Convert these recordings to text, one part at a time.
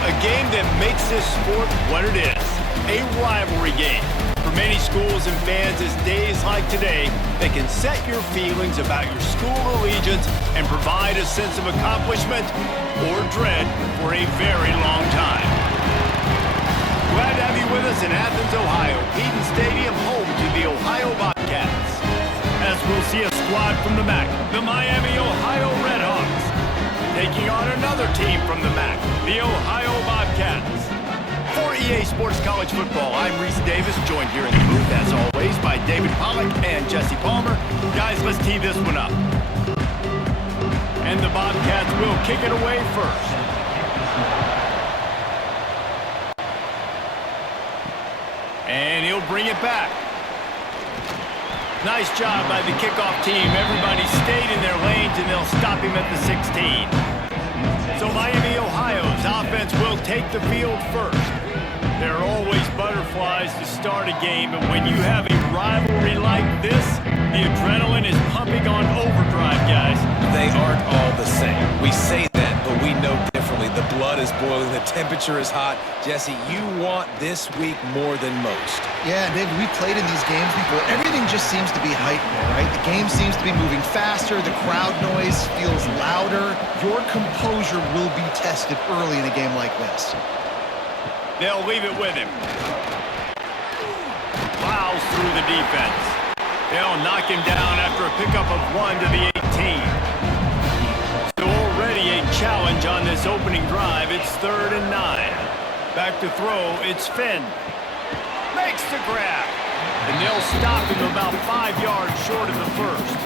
A game that makes this sport what it is, a rivalry game. For many schools and fans, it's days like today that can set your feelings about your school allegiance and provide a sense of accomplishment or dread for a very long time. Glad to have you with us in Athens, Ohio, Eaton Stadium, home to the Ohio Bobcats. As we'll see a squad from the MAC, the Miami, Ohio RedHawks, taking on another team from the MAC, the Ohio Bobcats. For EA Sports College Football, I'm Reese Davis, joined here in the booth, as always, by David Pollack and Jesse Palmer. Guys, let's tee this one up. And the Bobcats will kick it away first. And he'll bring it back. Nice job by the kickoff team. Everybody stayed in their lanes, and they'll stop him at the 16. So Miami, Ohio's offense will take the field first. There are always butterflies to start a game, and when you have a rivalry like this, the adrenaline is pumping on overdrive, guys. They aren't all the same. We say that, but we know differently. The blood is boiling. The temperature is hot. Jesse, you want this week more than most. Yeah, David, we played in these games before. Everything just seems to be heightened, right? The game seems to be moving faster. The crowd noise feels louder. Your composure will be tested early in a game like this. They'll leave it with him. Plows through the defense. They'll knock him down after a pickup of 1 to the 18. So already a challenge on this opening drive. It's 3rd and 9. Back to throw, it's Finn. Makes the grab. And they'll stop him about 5 yards short of the first.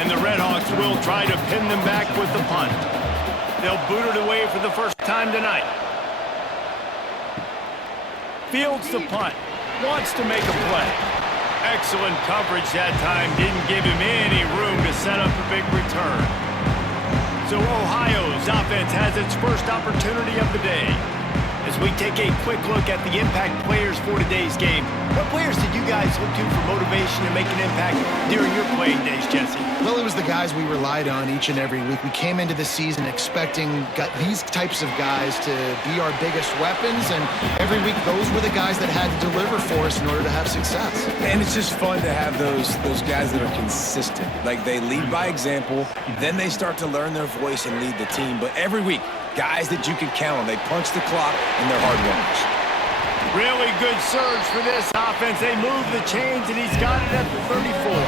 And the RedHawks will try to pin them back with the punt. They'll boot it away for the first time tonight. Fields the punt. Wants to make a play. Excellent coverage that time. Didn't give him any room to set up a big return. So Ohio's offense has its first opportunity of the day. As we take a quick look at the impact players for today's game, what players did you guys look to for motivation and make an impact during your playing days, Jesse? Well, it was the guys we relied on each and every week. We came into the season expecting these types of guys to be our biggest weapons, and every week those were the guys that had to deliver for us in order to have success. And it's just fun to have those guys that are consistent. Like, they lead by example, then they start to learn their voice and lead the team. But every week, guys that you can count on. They punch the clock, and they're hard runners. Really good surge for this offense. They move the chains, and he's got it at the 34.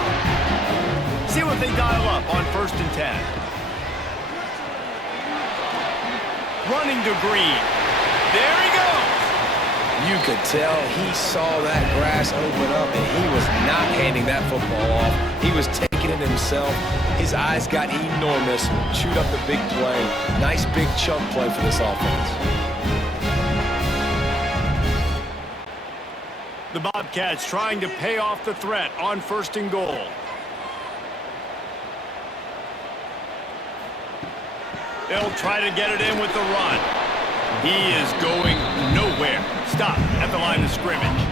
See what they dial up on 1st and 10. Running to Green. There he goes. You could tell he saw that grass open up, and he was not handing that football off. He was taking it himself. His eyes got enormous, chewed up the big play. Nice big chunk play for this offense. The Bobcats trying to pay off the threat on 1st and goal. They'll try to get it in with the run. He is going nowhere. Stop at the line of scrimmage.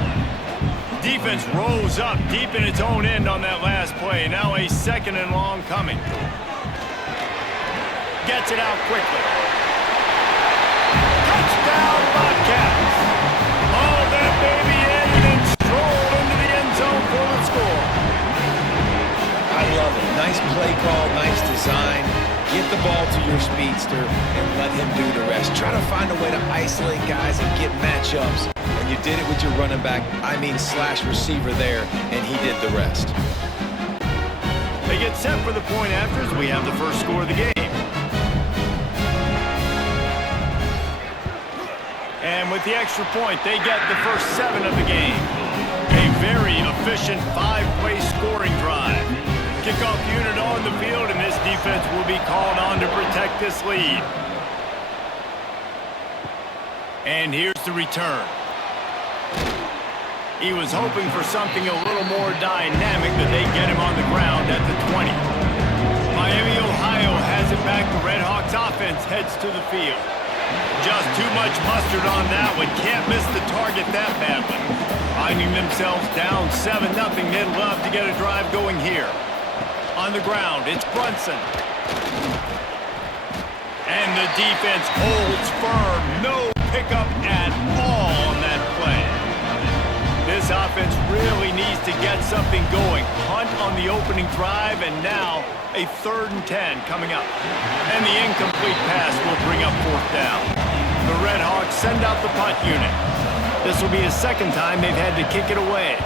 Defense rose up deep in its own end on that last play. Now a 2nd and long coming. Gets it out quickly. Touchdown, Bobcats. Haul that baby in and then stroll into the end zone for the score. I love it. Nice play call, nice design. Get the ball to your speedster and let him do the rest. Try to find a way to isolate guys and get matchups. And you did it with your running back, slash receiver there, and he did the rest. They get set for the point afters. We have the first score of the game. And with the extra point, they get the first 7 of the game. A very efficient 5-play scoring drive. Kickoff unit on the field, and this defense will be called on to protect this lead. And here's the return. He was hoping for something a little more dynamic, but they get him on the ground at the 20. Miami, Ohio has it back. The RedHawks offense heads to the field. Just too much mustard on that one. Can't miss the target that badly. Finding themselves down 7-0. They'd love to get a drive going here. On the ground, it's Brunson. And the defense holds firm. No pickup at all on that play. This offense really needs to get something going. Punt on the opening drive, and now a 3rd and 10 coming up. And the incomplete pass will bring up 4th down. The RedHawks send out the punt unit. This will be the 2nd time they've had to kick it away.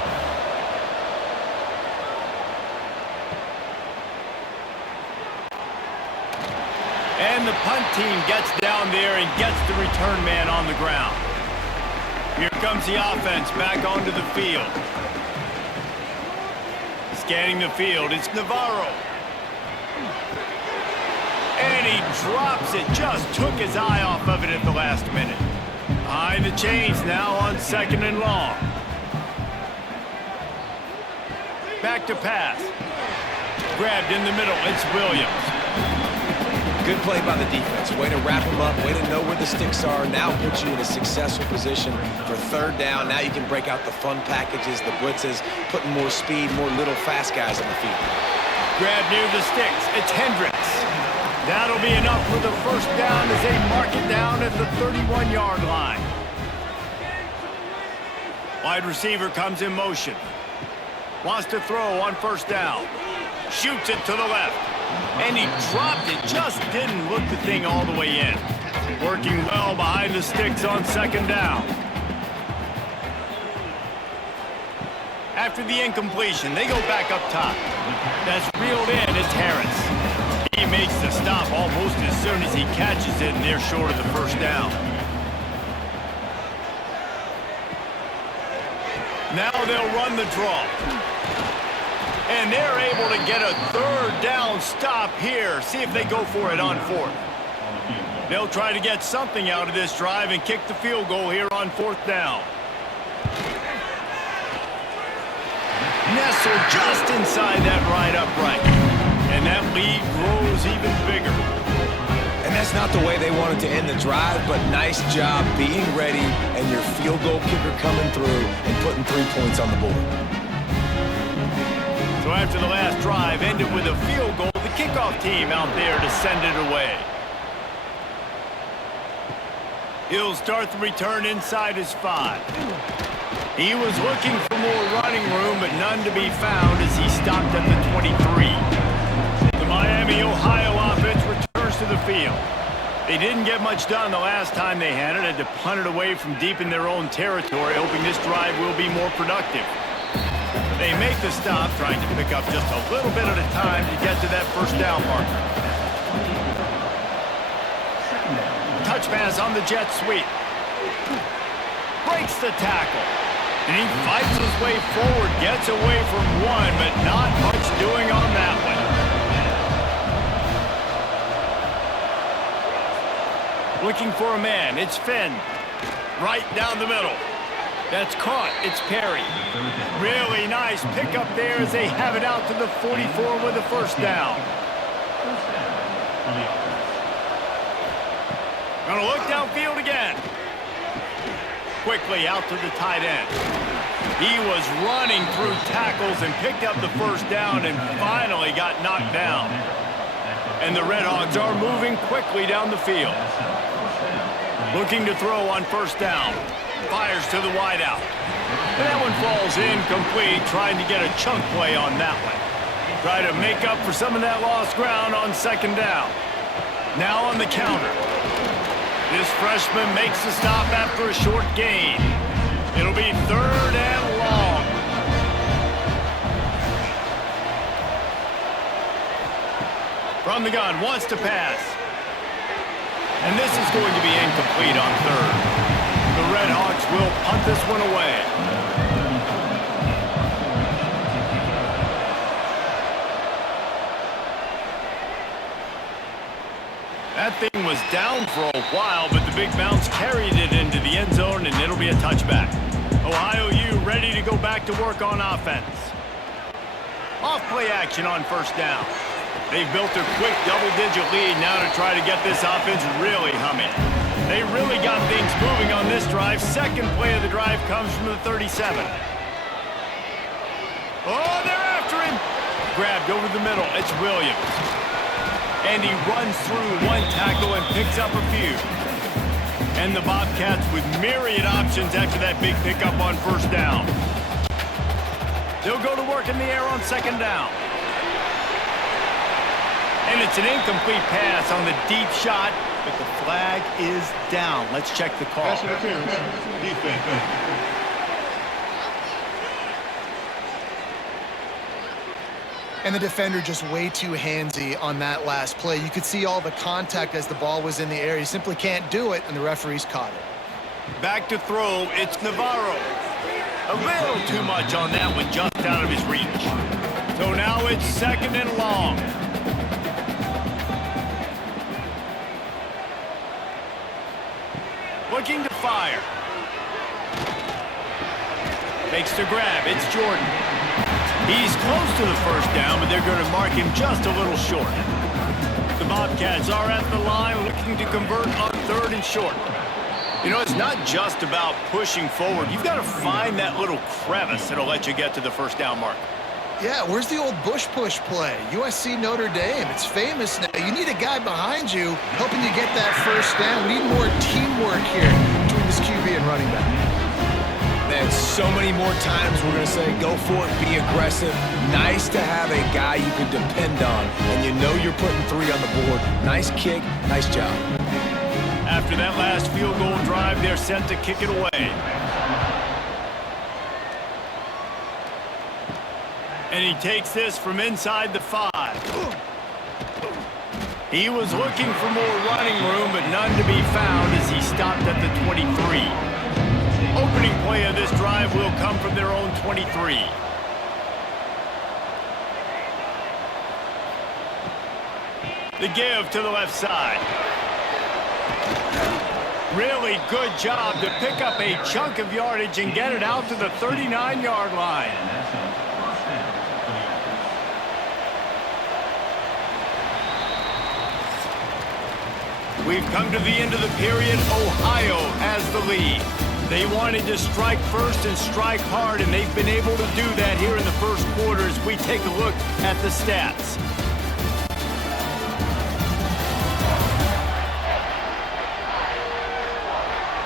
And the punt team gets down there and gets the return man on the ground. Here comes the offense back onto the field. Scanning the field, it's Navarro. And he drops it, just took his eye off of it at the last minute. Behind the chains now on 2nd and long. Back to pass. Grabbed in the middle, it's Williams. Good play by the defense. Way to wrap them up, way to know where the sticks are. Now puts you in a successful position for 3rd down. Now you can break out the fun packages, the blitzes, putting more speed, more little fast guys on the field. Grab near the sticks. It's Hendricks. That'll be enough for the 1st down as they mark it down at the 31-yard line. Wide receiver comes in motion. Wants to throw on 1st down. Shoots it to the left. And he dropped it, just didn't look the thing all the way in. Working well behind the sticks on 2nd down. After the incompletion, they go back up top. That's reeled in, it's Harris. He makes the stop almost as soon as he catches it, and they're short of the 1st down. Now they'll run the draw. And they're able to get a 3rd down stop here. See if they go for it on 4th. They'll try to get something out of this drive and kick the field goal here on 4th down. Nestled just inside that right upright. And that lead grows even bigger. And that's not the way they wanted to end the drive, but nice job being ready and your field goal kicker coming through and putting 3 points on the board. So after the last drive ended with a field goal, the kickoff team out there to send it away. He'll start the return inside his 5. He was looking for more running room, but none to be found as he stopped at the 23. The Miami, Ohio offense returns to the field. They didn't get much done the last time they had it. Had to punt it away from deep in their own territory, hoping this drive will be more productive. They make the stop, trying to pick up just a little bit at a time to get to that 1st down marker. Touch pass on the jet sweep. Breaks the tackle. And he fights his way forward, gets away from one, but not much doing on that one. Looking for a man, it's Finn. Right down the middle. That's caught. It's Perry. Really nice pickup there as they have it out to the 44 with the 1st down. Gonna look downfield again. Quickly out to the tight end. He was running through tackles and picked up the 1st down and finally got knocked down. And the RedHawks are moving quickly down the field. Looking to throw on 1st down. Fires to the wideout. That one falls incomplete, trying to get a chunk play on that one. Try to make up for some of that lost ground on 2nd down. Now on the counter. This freshman makes the stop after a short gain. It'll be 3rd and long. From the gun, wants to pass. And this is going to be incomplete on 3rd. The RedHawks will punt this one away. That thing was down for a while, but the big bounce carried it into the end zone, and it'll be a touchback. Ohio U ready to go back to work on offense. Off play action on 1st down. They've built a quick double-digit lead now to try to get this offense really humming. They really got things moving on this drive. 2nd play of the drive comes from the 37. Oh, they're after him. Grabbed over the middle. It's Williams. And he runs through one tackle and picks up a few. And the Bobcats with myriad options after that big pickup on first down. They'll go to work in the air on second down. And it's an incomplete pass on the deep shot, but the flag is down. Let's check the call. Pass interference, defense. And the defender just way too handsy on that last play. You could see all the contact as the ball was in the air. He simply can't do it, and the referees caught it. Back to throw, it's Navarro. A little too much on that one, just out of his reach. So now it's second and long. Looking to fire. Makes the grab, it's Jordan. He's close to the first down, but they're going to mark him just a little short. The Bobcats are at the line looking to convert on third and short. You know, it's not just about pushing forward. You've got to find that little crevice that'll let you get to the first down mark. Yeah, where's the old bush push play? USC Notre Dame, it's famous now. You need a guy behind you helping you get that first down. We need more teamwork here between this QB and running back. Man, so many more times we're going to say, go for it, be aggressive. Nice to have a guy you can depend on, and you know you're putting 3 on the board. Nice kick, nice job. After that last field goal drive, they're sent to kick it away. And he takes this from inside the 5. He was looking for more running room, but none to be found as he stopped at the 23. Opening play of this drive will come from their own 23. The give to the left side. Really good job to pick up a chunk of yardage and get it out to the 39-yard line. We've come to the end of the period. Ohio has the lead. They wanted to strike first and strike hard, and they've been able to do that here in the first quarter as we take a look at the stats.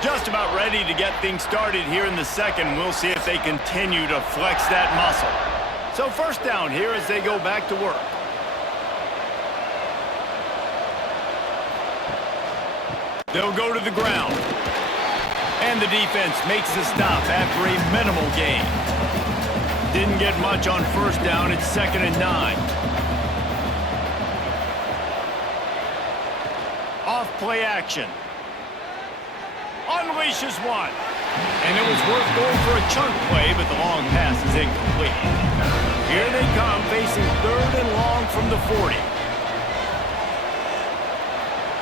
Just about ready to get things started here in the second. We'll see if they continue to flex that muscle. So first down here as they go back to work. They'll go to the ground. And the defense makes the stop after a minimal gain. Didn't get much on first down. It's 2nd and 9. Off play action. Unleashes one. And it was worth going for a chunk play, but the long pass is incomplete. Here they come, facing 3rd and long from the 40.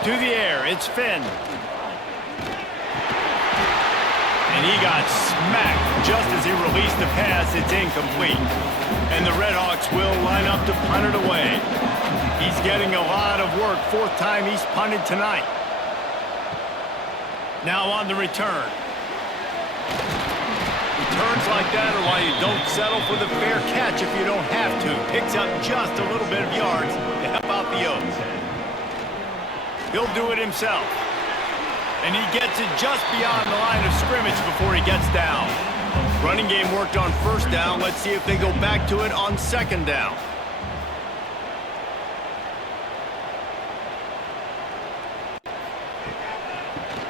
To the air, it's Finn. And he got smacked just as he released the pass. It's incomplete. And the RedHawks will line up to punt it away. He's getting a lot of work. 4th time he's punted tonight. Now on the return. Returns like that are why you don't settle for the fair catch if you don't have to. Picks up just a little bit of yards to help out the O's. He'll do it himself. And he gets it just beyond the line of scrimmage before he gets down. Running game worked on first down. Let's see if they go back to it on second down.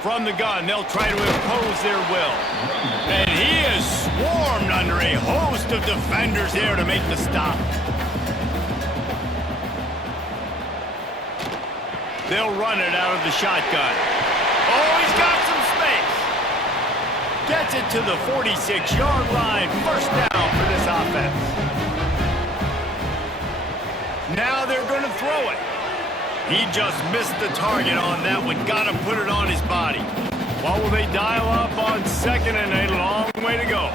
From the gun, they'll try to impose their will. And he is swarmed under a host of defenders there to make the stop. They'll run it out of the shotgun. Oh, he's got some space. Gets it to the 46-yard line. First down for this offense. Now they're going to throw it. He just missed the target on that one. Got to put it on his body. What will they dial up on second and a long way to go?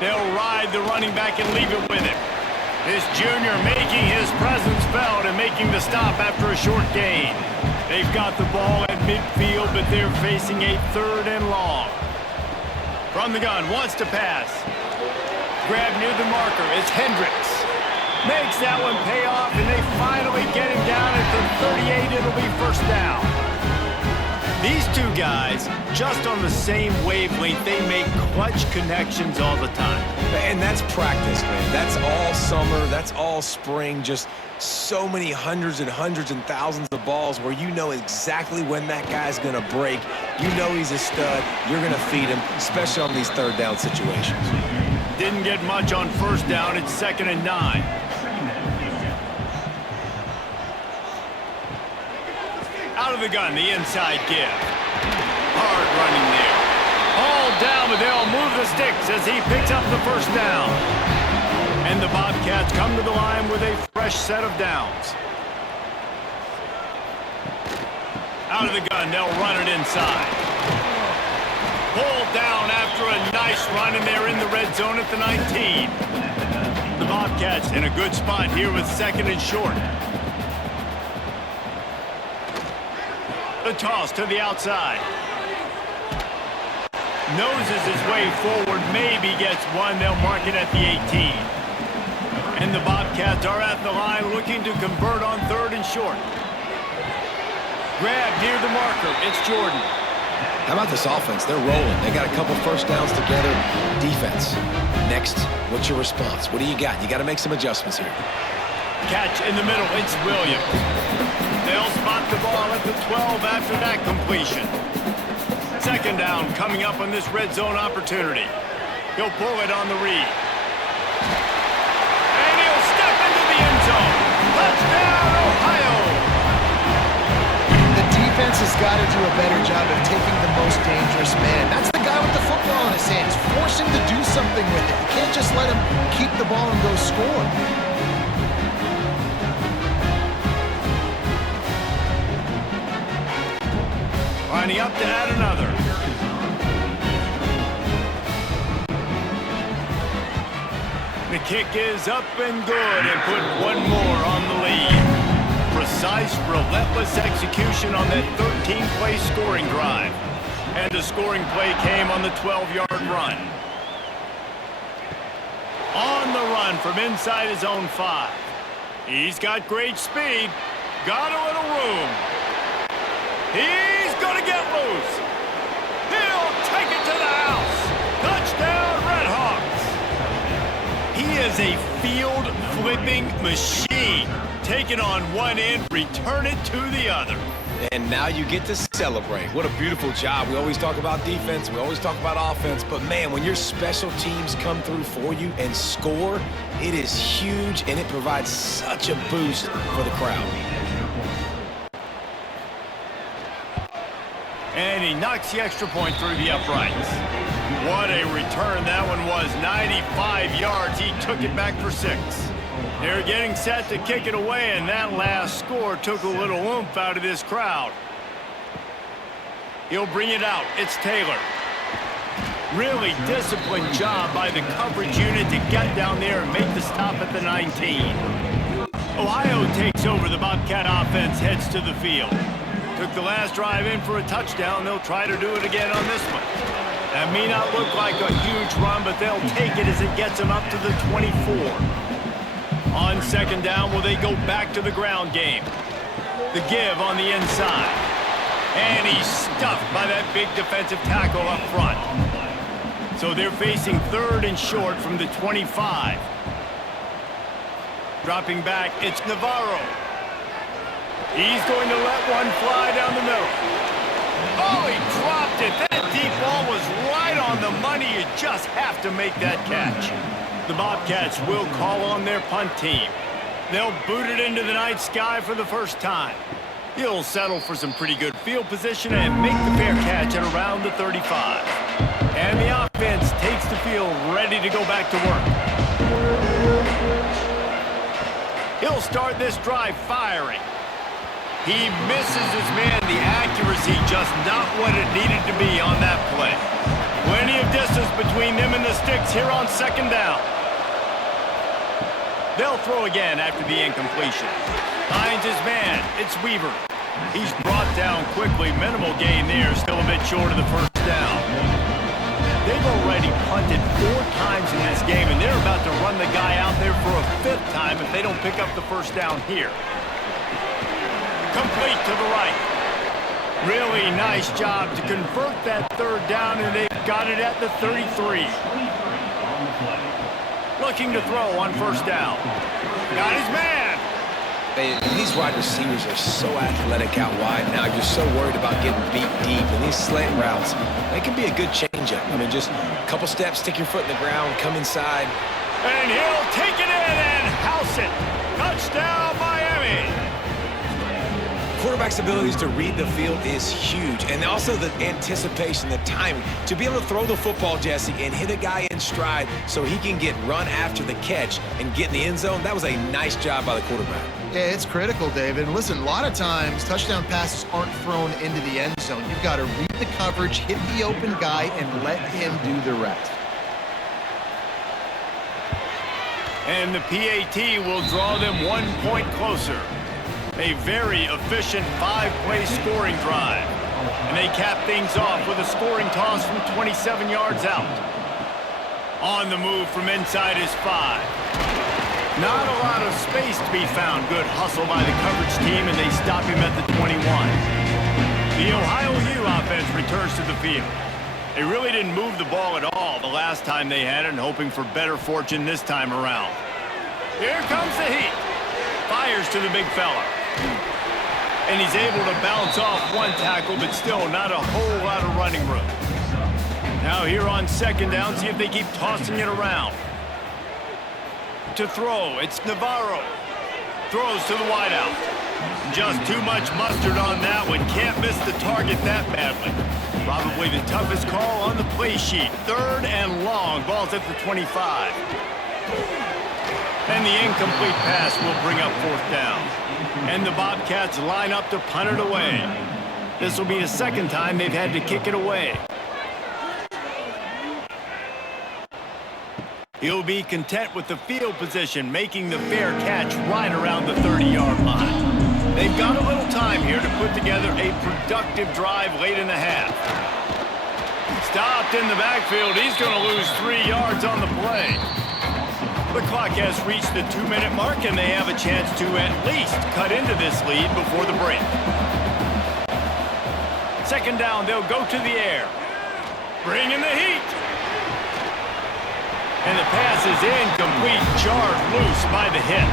They'll ride the running back and leave it with him. This junior making his presence felt and making the stop after a short gain. They've got the ball at midfield, but they're facing a 3rd and long. From the gun, wants to pass. Grab near the marker, it's Hendricks. Makes that one pay off, and they finally get him down at the 38. It'll be first down. These two guys, just on the same wavelength, they make clutch connections all the time. And that's practice, man. That's all summer. That's all spring. Just so many hundreds and thousands of balls where you know exactly when that guy's going to break. You know he's a stud. You're going to feed him, especially on these third down situations. Didn't get much on first down. It's 2nd and 9. Out of the gun, the inside give. Hard running there. All down, but they'll move the sticks as he picks up the first down. And the Bobcats come to the line with a fresh set of downs. Out of the gun, they'll run it inside. Pulled down after a nice run, and they're in the red zone at the 19. The Bobcats in a good spot here with 2nd and short. The toss to the outside. Noses his way forward, maybe gets one. They'll mark it at the 18. And the Bobcats are at the line looking to convert on 3rd and short. Grab near the marker. It's Jordan. How about this offense? They're rolling. They got a couple first downs together. Defense. Next, what's your response? What do you got? You got to make some adjustments here. Catch in the middle. It's Williams. They'll spot the ball at the 12 after that completion. 2nd down coming up on this red zone opportunity. He'll pull it on the read. And he'll step into the end zone. Touchdown, Ohio! The defense has got to do a better job of taking the most dangerous man. That's the guy with the football in his hands. Force him to do something with it. You can't just let him keep the ball and go score. Lining up to add another. The kick is up and good, and put one more on the lead. Precise, relentless execution on that 13-play scoring drive. And the scoring play came on the 12-yard run. On the run from inside his own 5. He's got great speed. Got a little room. He's going to get loose. He'll take it to the house. Touchdown, RedHawks. He is a field-flipping machine. Take it on one end, return it to the other. And now you get to celebrate. What a beautiful job. We always talk about defense. We always talk about offense. But, man, when your special teams come through for you and score, it is huge, and it provides such a boost for the crowd. And he knocks the extra point through the uprights. What a return that one was. 95 yards. He took it back for 6. They're getting set to kick it away, and that last score took a little oomph out of this crowd. He'll bring it out. It's Taylor. Really disciplined job by the coverage unit to get down there and make the stop at the 19. Ohio takes over. The Bobcat offense heads to the field. Took the last drive in for a touchdown. They'll try to do it again on this one. That may not look like a huge run, but they'll take it as it gets them up to the 24. On 2nd down, will they go back to the ground game? The give on the inside. And he's stuffed by that big defensive tackle up front. So they're facing 3rd and short from the 25. Dropping back, it's Navarro. He's going to let one fly down the middle. Oh, he dropped it. That deep ball was right on the money. You just have to make that catch. The Bobcats will call on their punt team. They'll boot it into the night sky for the first time. He'll settle for some pretty good field position and make the fair catch at around the 35. And the offense takes the field ready to go back to work. He'll start this drive firing. He misses his man. The accuracy just not what it needed to be on that play. Plenty of distance between them and the sticks here on 2nd down. They'll throw again after the incompletion. Finds his man. It's Weaver. He's brought down quickly. Minimal gain there. Still a bit short of the first down. They've already punted 4 times in this game, and they're about to run the guy out there for a 5th time if they don't pick up the first down here. Complete to the right. Really nice job to convert that 3rd down, and they've got it at the 33. Looking to throw on 1st down. Got his man. These wide receivers are so athletic out wide now. You're so worried about getting beat deep. And these slant routes, they can be a good changeup. I mean, just a couple steps, stick your foot in the ground, come inside. And he'll take it in and house it. Touchdown, Miami. Quarterback's abilities to read the field is huge. And also the anticipation, the timing. To be able to throw the football, Jesse, and hit a guy in stride so he can get run after the catch and get in the end zone, that was a nice job by the quarterback. Yeah, it's critical, David. And listen, a lot of times touchdown passes aren't thrown into the end zone. You've got to read the coverage, hit the open guy, and let him do the rest. And the PAT will draw them 1 point closer. A very efficient 5-play scoring drive. And they cap things off with a scoring toss from 27 yards out. On the move from inside his 5. Not a lot of space to be found. Good hustle by the coverage team, and they stop him at the 21. The Ohio U offense returns to the field. They really didn't move the ball at all the last time they had it, and hoping for better fortune this time around. Here comes the heat. Fires to the big fella. And he's able to bounce off 1 tackle, but still not a whole lot of running room. Now here on 2nd down, see if they keep tossing it around. To throw, it's Navarro. Throws to the wideout. Just too much mustard on that one. Can't miss the target that badly. Probably the toughest call on the play sheet. 3rd and long. Ball's at the 25. And the incomplete pass will bring up 4th down. And the Bobcats line up to punt it away. This will be the 2nd time they've had to kick it away. He'll be content with the field position, making the fair catch right around the 30-yard line. They've got a little time here to put together a productive drive late in the half. Stopped in the backfield. He's going to lose 3 yards on the play. The clock has reached the 2-minute mark, and they have a chance to at least cut into this lead before the break. 2nd down, they'll go to the air. Bring in the heat. And the pass is incomplete, jarred loose by the hit.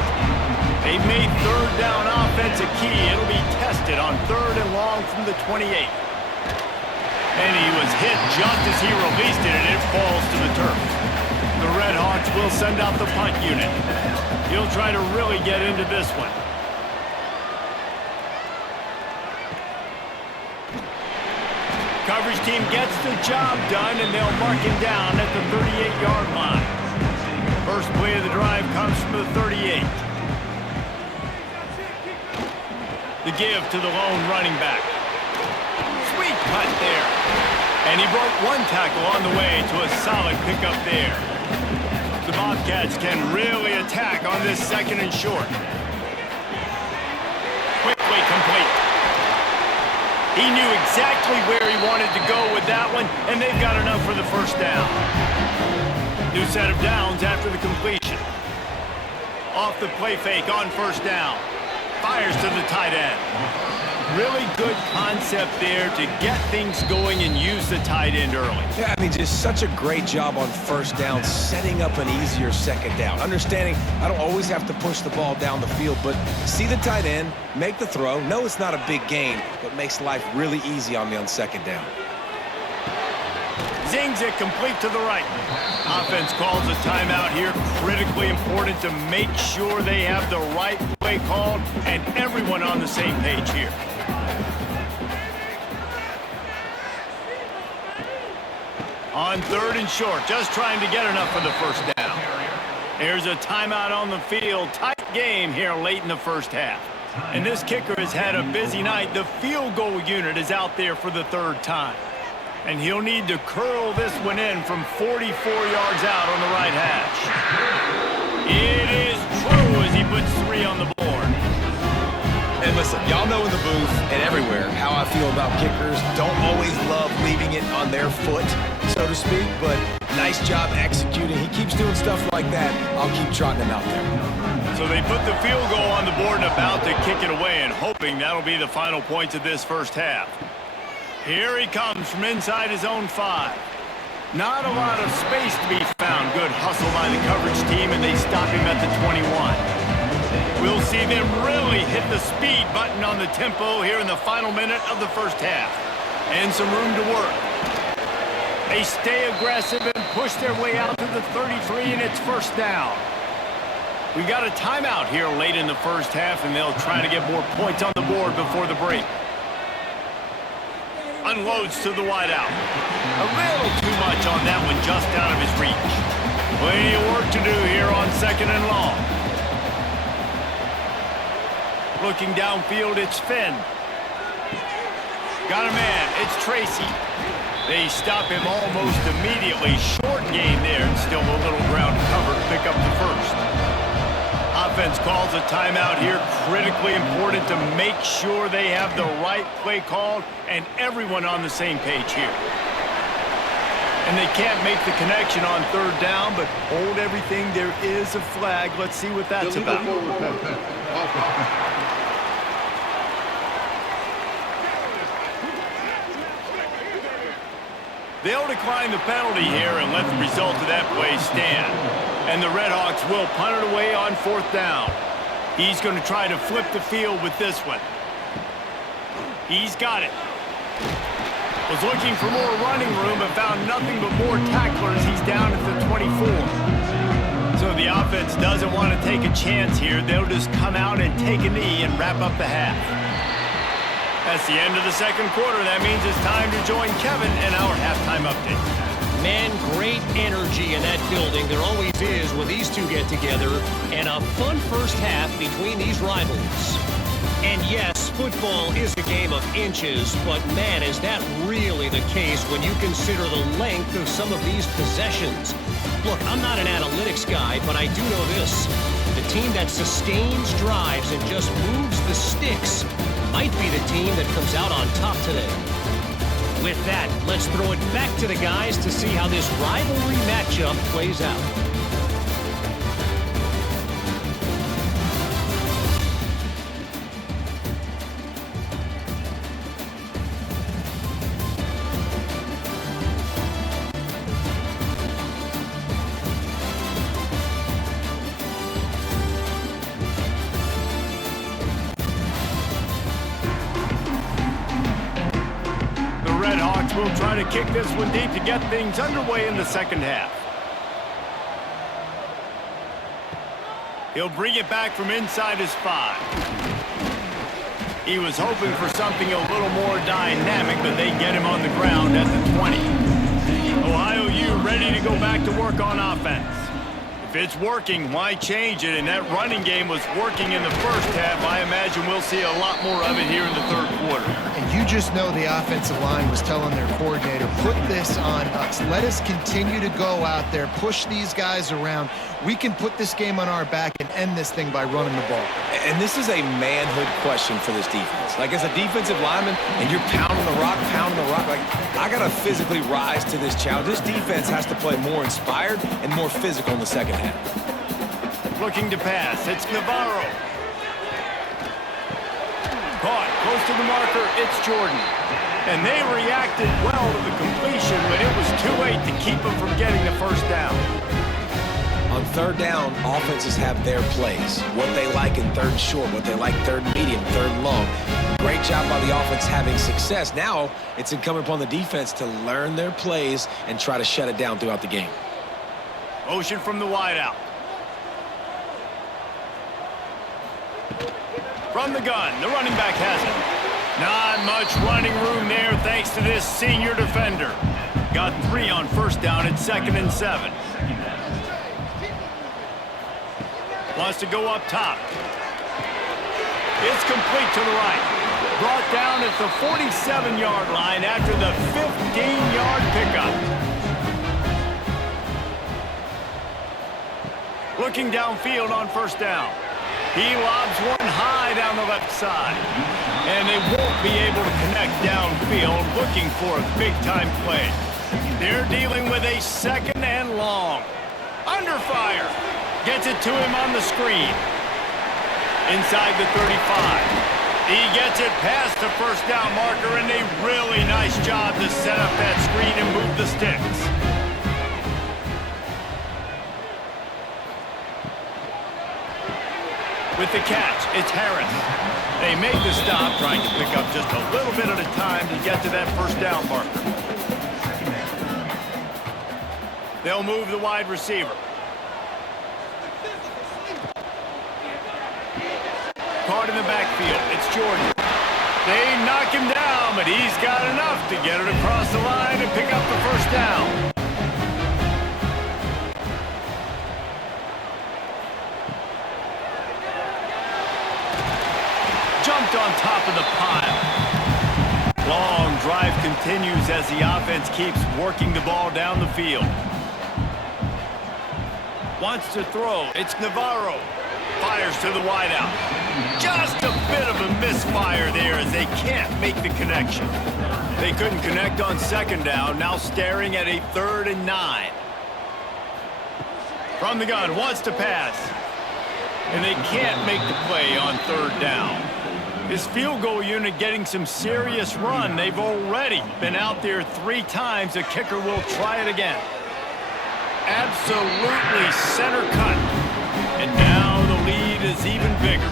They've made 3rd down offense a key. It'll be tested on 3rd and long from the 28. And he was hit just as he released it, and it falls to the turf. The RedHawks will send out the punt unit. He'll try to really get into this one. Coverage team gets the job done, and they'll mark him down at the 38-yard line. First play of the drive comes from the 38. The give to the lone running back. Sweet cut there. And he broke 1 tackle on the way to a solid pickup there. The Bobcats can really attack on this 2nd and short. Quickly complete. He knew exactly where he wanted to go with that one, and they've got enough for the 1st down. New set of downs after the completion. Off the play fake on 1st down. Fires to the tight end. Really good concept there to get things going and use the tight end early. Yeah, I mean, just such a great job on 1st down, setting up an easier 2nd down. Understanding I don't always have to push the ball down the field, but see the tight end, make the throw. No, it's not a big gain, but makes life really easy on me on 2nd down. Zings it complete to the right. Offense calls a timeout here. Critically important to make sure they have the right play called and everyone on the same page here. On 3rd and short, just trying to get enough for the 1st down. There's a timeout on the field. Tight game here late in the 1st half. And this kicker has had a busy night. The field goal unit is out there for the 3rd time. And he'll need to curl this one in from 44 yards out on the right hash. It is true as he puts 3 on the board. And listen, y'all know in the booth and everywhere how I feel about kickers. Don't always love leaving it on their foot, so to speak, but nice job executing. He keeps doing stuff like that. I'll keep trotting him out there. So they put the field goal on the board and about to kick it away, and hoping that'll be the final points of this first half. Here he comes from inside his own 5. Not a lot of space to be found. Good hustle by the coverage team, and they stop him at the 21. We'll see them really hit the speed button on the tempo here in the final minute of the first half. And some room to work. They stay aggressive and push their way out to the 33, and it's first down. We got a timeout here late in the first half, and they'll try to get more points on the board before the break. Unloads to the wideout. A little too much on that one, just out of his reach. Plenty of work to do here on 2nd and long. Looking downfield, it's Finn. Got a man, it's Tracy. They stop him almost immediately. Short gain there, and still a little ground cover to pick up the first. Offense calls a timeout here. Critically important to make sure they have the right play called and everyone on the same page here. And they can't make the connection on 3rd down, but hold everything. There is a flag. Let's see what that's about. They'll decline the penalty here and let the result of that play stand. And the RedHawks will punt it away on 4th down. He's going to try to flip the field with this one. He's got it. Was looking for more running room, but found nothing but more tacklers. He's down at the 24. So the offense doesn't want to take a chance here. They'll just come out and take a knee and wrap up the half. That's the end of the 2nd quarter. That means it's time to join Kevin in our halftime update. Man, great energy in that building. There always is when these two get together. And a fun first half between these rivals. And yes, football is a game of inches, but man, is that really the case when you consider the length of some of these possessions. Look, I'm not an analytics guy, but I do know this. The team that sustains drives and just moves the sticks might be the team that comes out on top today. With that, let's throw it back to the guys to see how this rivalry matchup plays out. RedHawks will try to kick this one deep to get things underway in the 2nd half. He'll bring it back from inside his 5. He was hoping for something a little more dynamic, but they get him on the ground at the 20. Ohio U ready to go back to work on offense. If it's working, why change it? And that running game was working in the first half. I imagine we'll see a lot more of it here in the 3rd quarter. And you just know the offensive line was telling their coordinator, put this on us. Let us continue to go out there, push these guys around. We can put this game on our back and end this thing by running the ball. And this is a manhood question for this defense. Like, as a defensive lineman, and you're pounding the rock, like, I got to physically rise to this challenge. This defense has to play more inspired and more physical in the 2nd half. Looking to pass. It's Navarro. Caught close to the marker. It's Jordan. And they reacted well to the completion, but it was too late to keep them from getting the first down. On 3rd down, offenses have their plays. What they like in 3rd short, what they like 3rd medium, 3rd long. Great job by the offense having success. Now it's incumbent upon the defense to learn their plays and try to shut it down throughout the game. Motion from the wideout. From the gun, the running back has it. Not much running room there thanks to this senior defender. Got 3 on 1st down at 2nd and 7. Wants to go up top. It's complete to the right. Brought down at the 47-yard line after the 15-yard pickup. Looking downfield on 1st down. He lobs one high down the left side. And they won't be able to connect downfield, looking for a big-time play. They're dealing with a 2nd and long. Under fire. Gets it to him on the screen. Inside the 35. He gets it past the first down marker, and a really nice job to set up that screen and move the sticks. With the catch, it's Harris. They make the stop, trying to pick up just a little bit at a time to get to that first down marker. They'll move the wide receiver. Caught in the backfield. It's Jordan. They knock him down, but he's got enough to get it across the line and pick up the first down. Jumped on top of the pile. Long drive continues as the offense keeps working the ball down the field. Wants to throw. It's Navarro. Fires to the wideout. Just a bit of a misfire there as they can't make the connection. They couldn't connect on 2nd down, now staring at a 3rd and 9. From the gun, wants to pass. And they can't make the play on 3rd down. His field goal unit getting some serious run. They've already been out there 3 times. The kicker will try it again. Absolutely center cut. And now the lead is even bigger.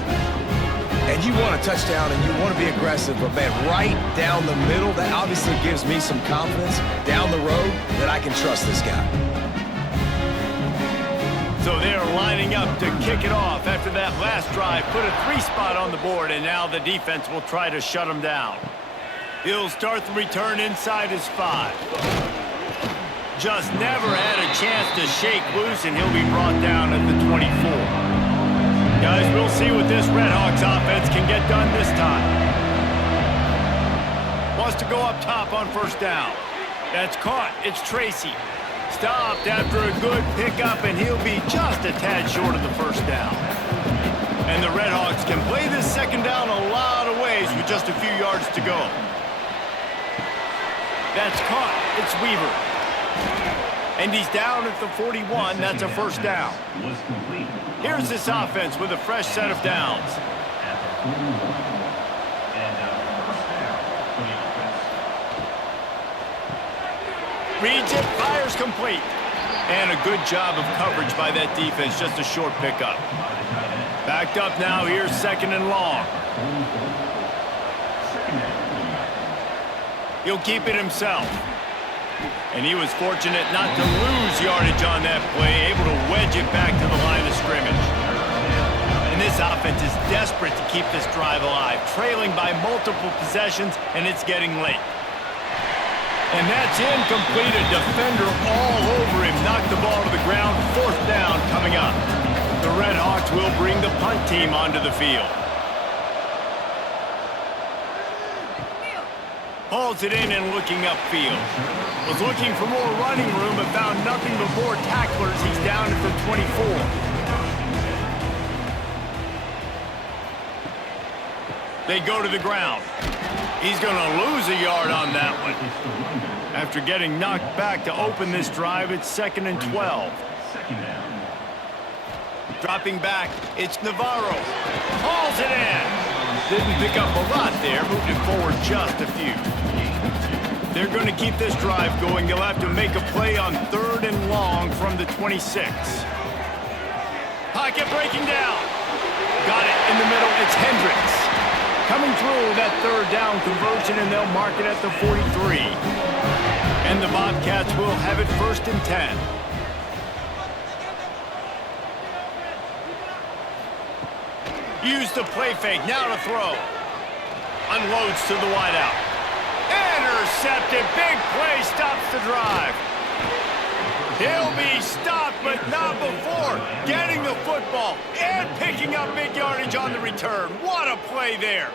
And you want a touchdown and you want to be aggressive, but man, right down the middle, that obviously gives me some confidence down the road that I can trust this guy. So they're lining up to kick it off after that last drive. Put a 3 spot on the board, and now the defense will try to shut them down. He'll start the return inside his 5. Just never had a chance to shake loose, and he'll be brought down at the 24. Guys, we'll see what this RedHawks offense can get done this time. Wants to go up top on 1st down. That's caught. It's Tracy. Stopped after a good pickup, and he'll be just a tad short of the 1st down. And the RedHawks can play this 2nd down a lot of ways with just a few yards to go. That's caught. It's Weaver. And he's down at the 41. That's a 1st down. Here's this offense with a fresh set of downs. Reads it, fires complete. And a good job of coverage by that defense, just a short pickup. Backed up now, here's 2nd and long. He'll keep it himself. And he was fortunate not to lose yardage on that play, able to wedge it back to the line of scrimmage. And this offense is desperate to keep this drive alive, trailing by multiple possessions, and it's getting late. And that's incomplete. A defender all over him, knocked the ball to the ground. 4th down coming up. The RedHawks will bring the punt team onto the field. Hauls it in and looking upfield. Was looking for more running room, but found nothing but more tacklers. He's down at the 24. They go to the ground. He's going to lose a yard on that one. After getting knocked back to open this drive, it's 2nd and 12. Dropping back, it's Navarro. Hauls it in. Didn't pick up a lot there, moved it forward just a few. They're going to keep this drive going. They'll have to make a play on 3rd and long from the 26. Pocket breaking down. Got it in the middle. It's Hendricks. Coming through that 3rd down conversion, and they'll mark it at the 43. And the Bobcats will have it 1st and 10. Use the play fake. Now to throw. Unloads to the wideout. Intercepted. Big play stops the drive. He'll be stopped, but not before getting the football and picking up big yardage on the return. What a play there.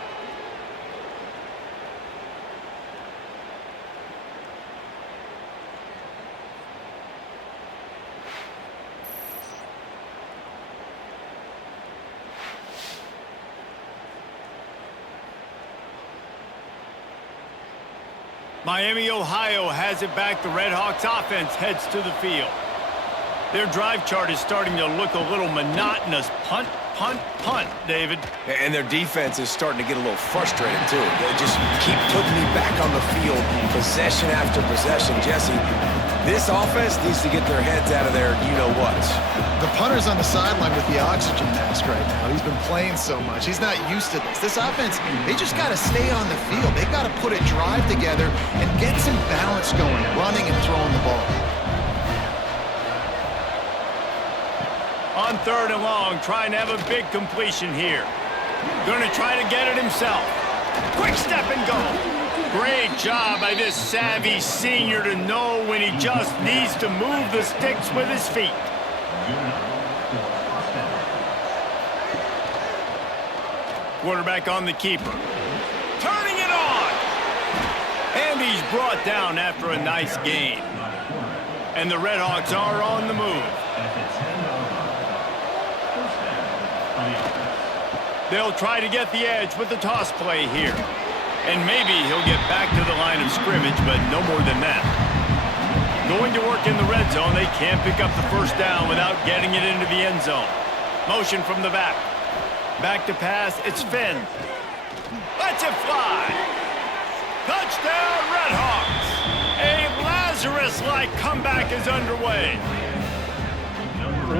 Miami, Ohio has it back. The RedHawks offense heads to the field. Their drive chart is starting to look a little monotonous. Punt, punt, punt, David. And their defense is starting to get a little frustrated, too. They just keep putting me back on the field, possession after possession. Jesse, this offense needs to get their heads out of there, you-know-what. The punter's on the sideline with the oxygen mask right now. He's been playing so much. He's not used to this. This offense, they just got to stay on the field. They've got to put a drive together and get some balance going, running and throwing the ball. On 3rd and long, trying to have a big completion here. Going to try to get it himself. Quick step and go. Great job by this savvy senior to know when he just needs to move the sticks with his feet. Quarterback on the keeper. Turning it on. And he's brought down after a nice gain. And the RedHawks are on the move. They'll try to get the edge with the toss play here. And maybe he'll get back to the line of scrimmage, but no more than that. Going to work in the red zone, they can't pick up the first down without getting it into the end zone. Motion from the back. Back to pass, it's Finn. Lets it fly. Touchdown, RedHawks. A Lazarus-like comeback is underway.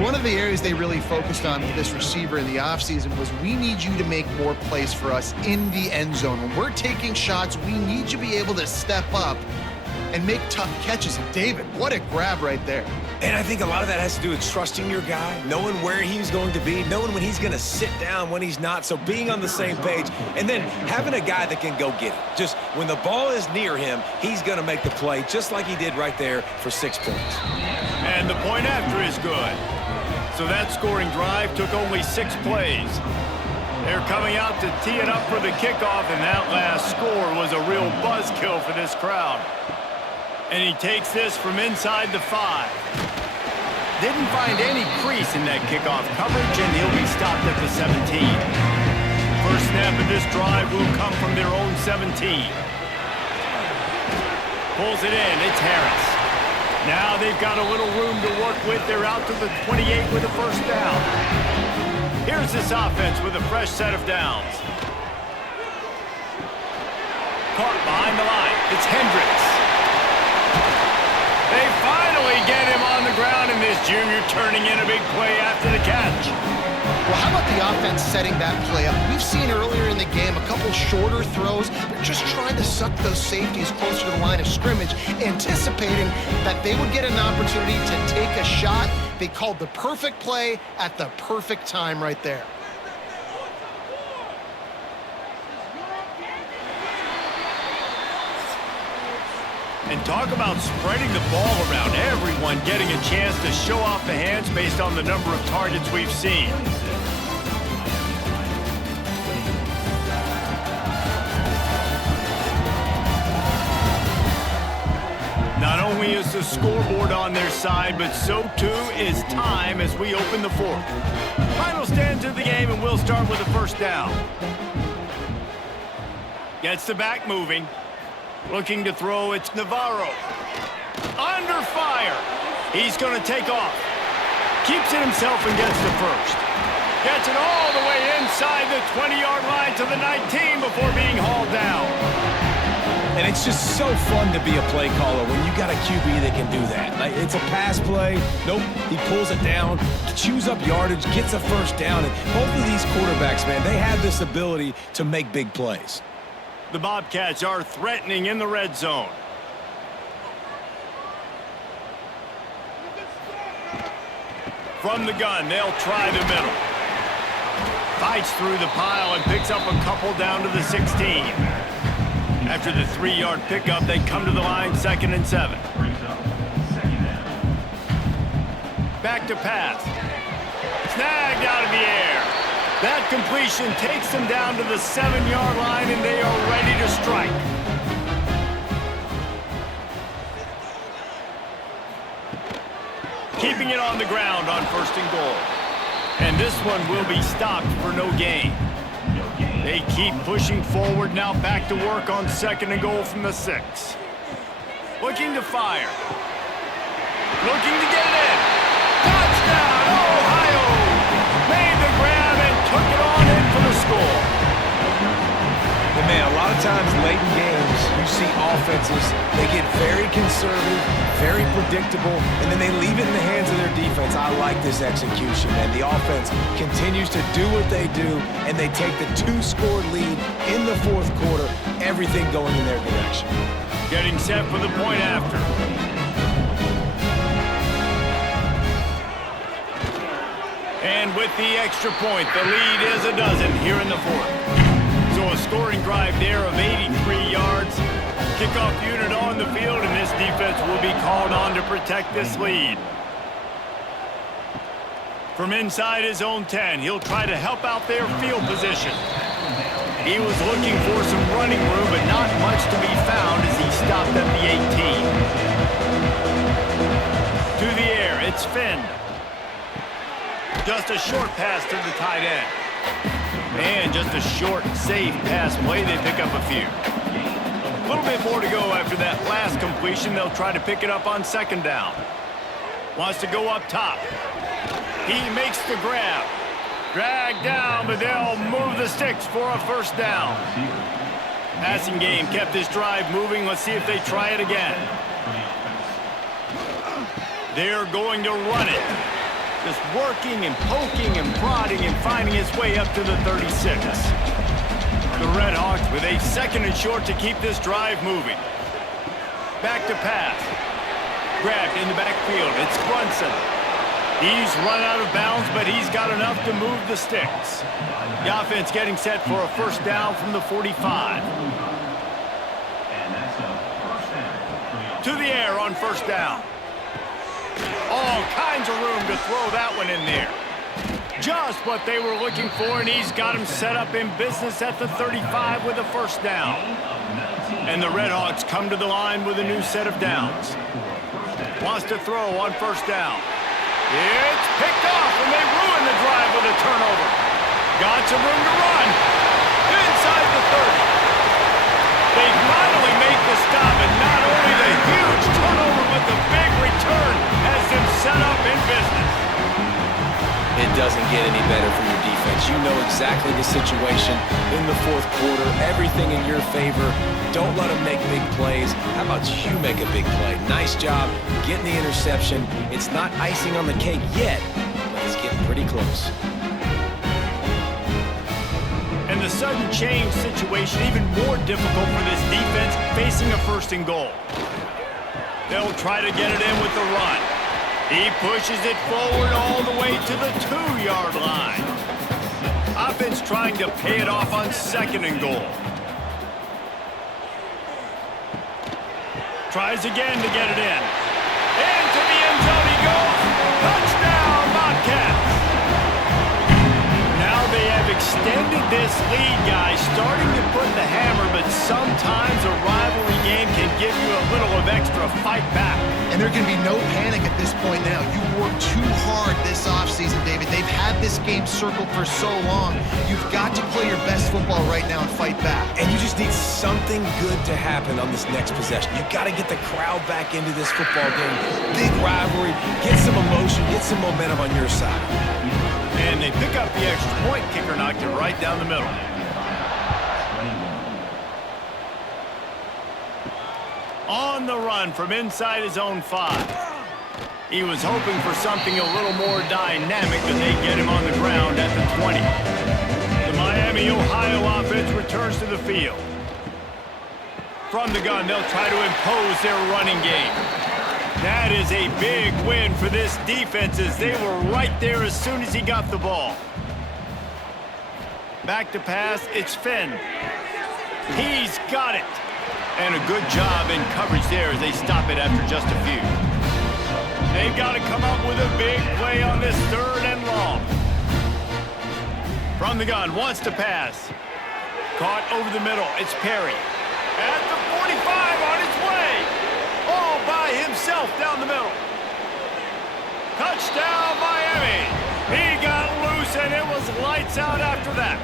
One of the areas they really focused on with this receiver in the offseason was we need you to make more plays for us in the end zone. When we're taking shots, we need you to be able to step up and make tough catches. And David, what a grab right there. And I think a lot of that has to do with trusting your guy, knowing where he's going to be, knowing when he's going to sit down, when he's not. So being on the same page, and then having a guy that can go get it. Just when the ball is near him, he's going to make the play, just like he did right there for 6 points. And the point after is good. So that scoring drive took only 6 plays. They're coming out to tee it up for the kickoff, and that last score was a real buzzkill for this crowd. And he takes this from inside the 5. Didn't find any crease in that kickoff coverage, and he'll be stopped at the 17. First snap of this drive will come from their own 17. Pulls it in, it's Harris. Now they've got a little room to work with. They're out to the 28 with a first down. Here's this offense with a fresh set of downs. Caught behind the line. It's Hendricks. They finally get him on the ground, and this junior turning in a big play after the catch. Well, how about the offense setting that play up? We've seen earlier in the game a couple shorter throws. They're just trying to suck those safeties closer to the line of scrimmage, anticipating that they would get an opportunity to take a shot. They called the perfect play at the perfect time right there. And talk about spreading the ball around. Everyone getting a chance to show off the hands based on the number of targets we've seen. Not only is the scoreboard on their side, but so too is time as we open the 4th. Final stanza of the game, and we'll start with a first down. Gets the back moving. Looking to throw, it's Navarro. Under fire. He's going to take off. Keeps it himself and gets the first. Gets it all the way inside the 20-yard line to the 19 before being hauled down. And it's just so fun to be a play caller when you got a QB that can do that. Like, it's a pass play. Nope, he pulls it down, chews up yardage, gets a first down. And both of these quarterbacks, man, they have this ability to make big plays. The Bobcats are threatening in the red zone. From the gun, they'll try the middle. Fights through the pile and picks up a couple down to the 16. After the 3-yard pickup, they come to the line, 2nd and 7. Back to pass. Snagged out of the air. That completion takes them down to the 7-yard line, and they are ready to strike. Keeping it on the ground on 1st and goal. And this one will be stopped for no gain. They keep pushing forward, now back to work on 2nd and goal from the 6. Looking to fire. Looking to get it in. Touchdown, Ohio! Made the grab and took it on in for the score. And man, a lot of times late in games, you see offenses, they get very conservative, very predictable, and then they leave it in the hands of their defense. I like this execution, man. The offense continues to do what they do, and they take the 2-score lead in the fourth quarter, everything going in their direction. Getting set for the point after. And with the extra point, the lead is a dozen here in the fourth. So a scoring drive there of 83 yards. Kickoff unit on the field, and this defense will be called on to protect this lead. From inside his own 10, he'll try to help out their field position. He was looking for some running room, but not much to be found as he stopped at the 18. To the air, it's Finn. Just a short pass to the tight end. And just a short, safe pass play. They pick up a few. A little bit more to go after that last completion. They'll try to pick it up on second down. Wants to go up top. He makes the grab. Dragged down, but they'll move the sticks for a first down. Passing game kept this drive moving. Let's see if they try it again. They're going to run it. Just working and poking and prodding and finding his way up to the 36. The RedHawks with a second and short to keep this drive moving. Back to pass. Grabbed in the backfield. It's Brunson. He's run out of bounds, but he's got enough to move the sticks. The offense getting set for a first down from the 45. To the air on first down. All kinds of room to throw that one in there. Just what they were looking for, and he's got him set up in business at the 35 with a first down. And the RedHawks come to the line with a new set of downs. Wants to throw on first down. It's picked off, and they ruin the drive with a turnover. Got some room to run. Inside the 30. They finally make the stop, and not only the huge turnover, but the big return has them set up in business. It doesn't get any better for your defense. You know exactly the situation in the fourth quarter. Everything in your favor. Don't let them make big plays. How about you make a big play? Nice job getting the interception. It's not icing on the cake yet, but it's getting pretty close. And the sudden change situation even more difficult for this defense facing a first and goal. They'll try to get it in with the run. He pushes it forward all the way to the 2-yard line. Offense trying to pay it off on second and goal. Tries again to get it in. Into the end zone he goes. Touchdown, Bobcats. Now they have extended this lead, guys, starting to put the hammer, but sometimes a rivalry game can give you a little of extra fight back. And there can be no panic at this point now. You worked too hard this offseason, David. They've had this game circled for so long. You've got to play your best football right now and fight back. And you just need something good to happen on this next possession. You've got to get the crowd back into this football game. Big rivalry. Get some emotion. Get some momentum on your side. And they pick up the extra point. Kicker knocked it right down the middle. On the run from inside his own 5. He was hoping for something a little more dynamic, but they get him on the ground at the 20. The Miami, Ohio offense returns to the field. From the gun, they'll try to impose their running game. That is a big win for this defense as they were right there as soon as he got the ball. Back to pass, it's Finn. He's got it. And a good job in coverage there as they stop it after just a few. They've got to come up with a big play on this third and long. From the gun, wants to pass. Caught over the middle, it's Perry. At the 45 on his way. All by himself down the middle. Touchdown, Miami. He got loose, and it was lights out after that.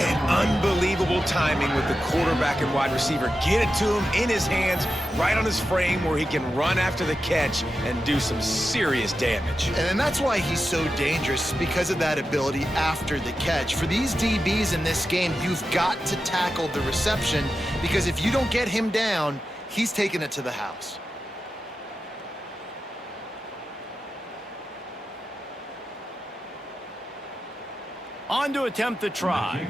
And unbelievable timing with the quarterback and wide receiver. Get it to him in his hands, right on his frame where he can run after the catch and do some serious damage. And that's why he's so dangerous, because of that ability after the catch. For these DBs in this game, you've got to tackle the reception, because if you don't get him down, he's taking it to the house. On to attempt the try.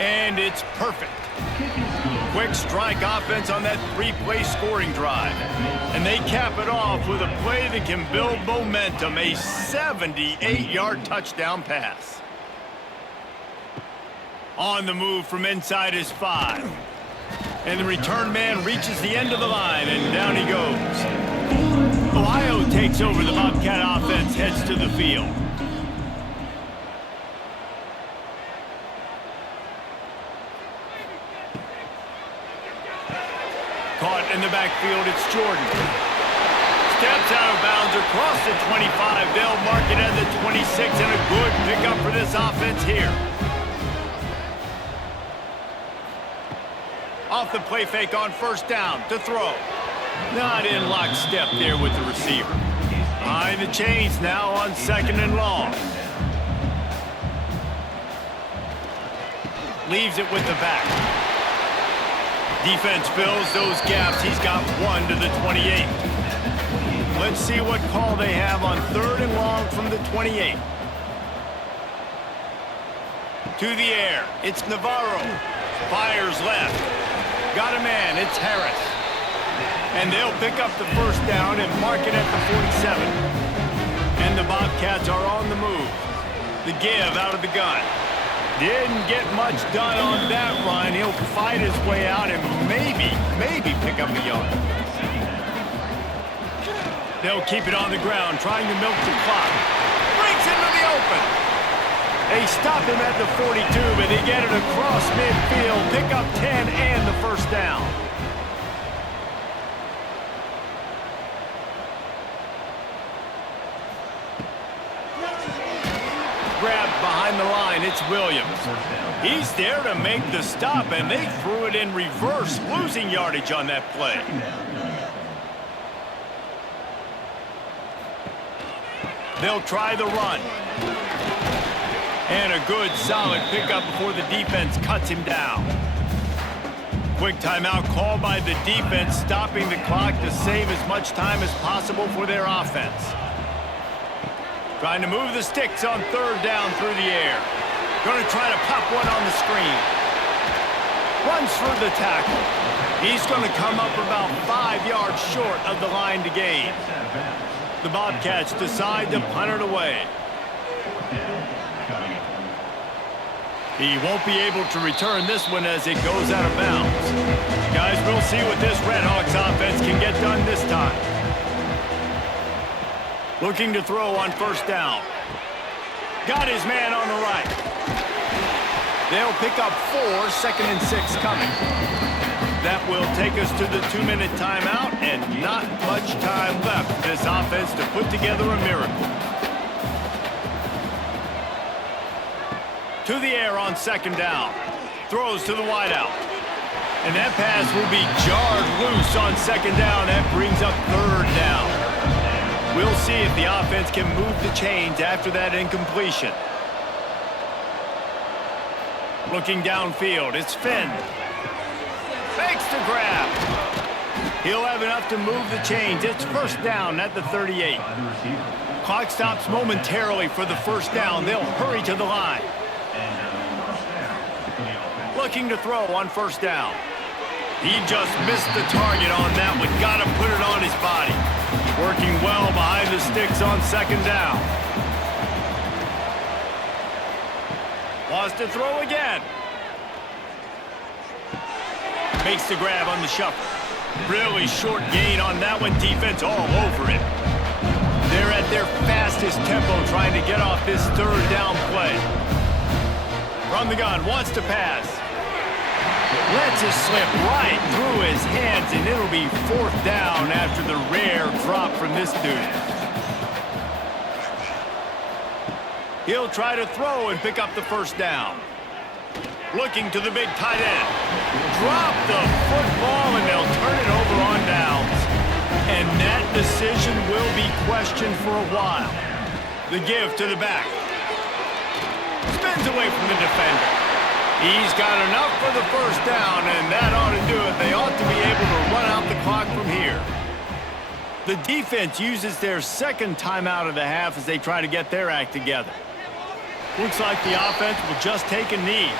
And it's perfect. Quick strike offense on that three-play scoring drive. And they cap it off with a play that can build momentum, a 78-yard touchdown pass. On the move from inside his 5. And the return man reaches the end of the line, and down he goes. Ohio takes over. The Bobcat offense heads to the field. Caught in the backfield, it's Jordan. Steps out of bounds across the 25. They'll mark it at the 26, and a good pickup for this offense here. Off the play fake on first down to throw. Not in lockstep there with the receiver. Behind the chains now on 2nd and long. Leaves it with the back. Defense fills those gaps. He's got 1 to the 28. Let's see what call they have on 3rd and long from the 28. To the air. It's Navarro. Fires left. Got a man. It's Harris. And they'll pick up the first down and mark it at the 47. And the Bobcats are on the move. The give out of the gun. Didn't get much done on that run. He'll fight his way out and maybe pick up a yard. They'll keep it on the ground, trying to milk the clock. Breaks into the open. They stop him at the 42, but they get it across midfield. Pick up 10 and the first down. Grabbed behind the line, it's Williams. He's there to make the stop, and they threw it in reverse, losing yardage on that play. They'll try the run. And a good, solid pickup before the defense cuts him down. Quick timeout called by the defense, stopping the clock to save as much time as possible for their offense. Trying to move the sticks on 3rd down through the air. Going to try to pop one on the screen. Runs for the tackle. He's going to come up about 5 yards short of the line to gain. The Bobcats decide to punt it away. He won't be able to return this one as it goes out of bounds. Guys, we'll see what this RedHawks offense can get done this time. Looking to throw on first down. Got his man on the right. They'll pick up 4, 2nd and 6 coming. That will take us to the 2-minute timeout, and not much time left for this offense to put together a miracle. To the air on 2nd down. Throws to the wideout. And that pass will be jarred loose on 2nd down. That brings up 3rd down. We'll see if the offense can move the chains after that incompletion. Looking downfield, it's Finn. Fakes the grab. He'll have enough to move the chains. It's first down at the 38. Clock stops momentarily for the first down. They'll hurry to the line. Looking to throw on first down. He just missed the target on that one. Got to put it on his body. Working well behind the sticks on 2nd down. Wants to throw again. Makes the grab on the shuffle. Really short gain on that one. Defense all over it. They're at their fastest tempo trying to get off this 3rd down play. From the gun, wants to pass. Lets it slip right through his hands, and it'll be 4th down after the rare drop from this dude. He'll try to throw and pick up the first down. Looking to the big tight end. Drop the football, and they'll turn it over on downs. And that decision will be questioned for a while. The give to the back. Spins away from the defender. He's got enough for the first down, and that ought to do it. They ought to be able to run out the clock from here. The defense uses their second timeout of the half as they try to get their act together. Looks like the offense will just take a knee.